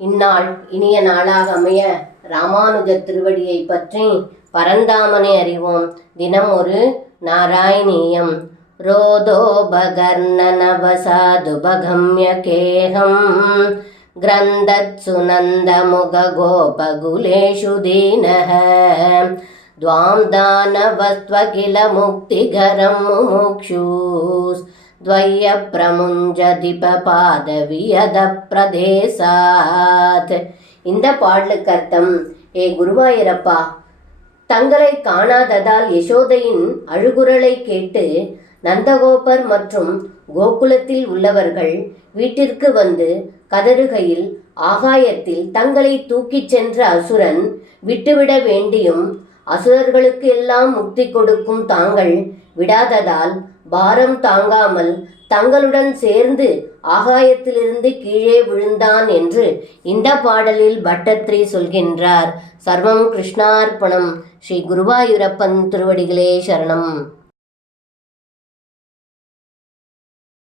இந்நாள் இனிய நாளாக அமைய ராமானுஜ திருவடியை பற்றி பரந்தாமனை அறிவோம். தினம் ஒரு நாராயணீயம். ரோதோபகர்ணனவசாதுபகம்யகேகம் கிரந்தத்சு நந்தமுககோபகுலேஷு தீனः த்வாம் தானவஸ்த்வகில முக்திகரம் முமுக்ஷூஸ் द्वय्य பிரமுஞ்சதிபாதவியத பிரதேசாத். இந்த பாடலுக்கு அர்த்தம்: ஏ குருவாயூரப்பா, தங்களை காணாததால் யசோதையின் அழுகுரலை கேட்டு நந்தகோபர் மற்றும் கோகுலத்தில் உள்ளவர்கள் வீட்டிற்கு வந்து கதறுகையில் ஆகாயத்தில் தங்களை தூக்கிச் சென்ற அசுரன் விட்டுவிட வேண்டியும் அசுரர்களுக்கு எல்லாம் முக்தி கொடுக்கும் தாங்கள் விடாததால் பாரம் தாங்காமல் தங்களுடன் சேர்ந்து ஆகாயத்திலிருந்து கீழே விழுந்தான் என்று இந்த பாடலில் பட்டத்ரி சொல்கின்றார். சர்வம் கிருஷ்ணார்ப்பணம். ஸ்ரீ குருவாயூரப்பன் திருவடிகளே சரணம்.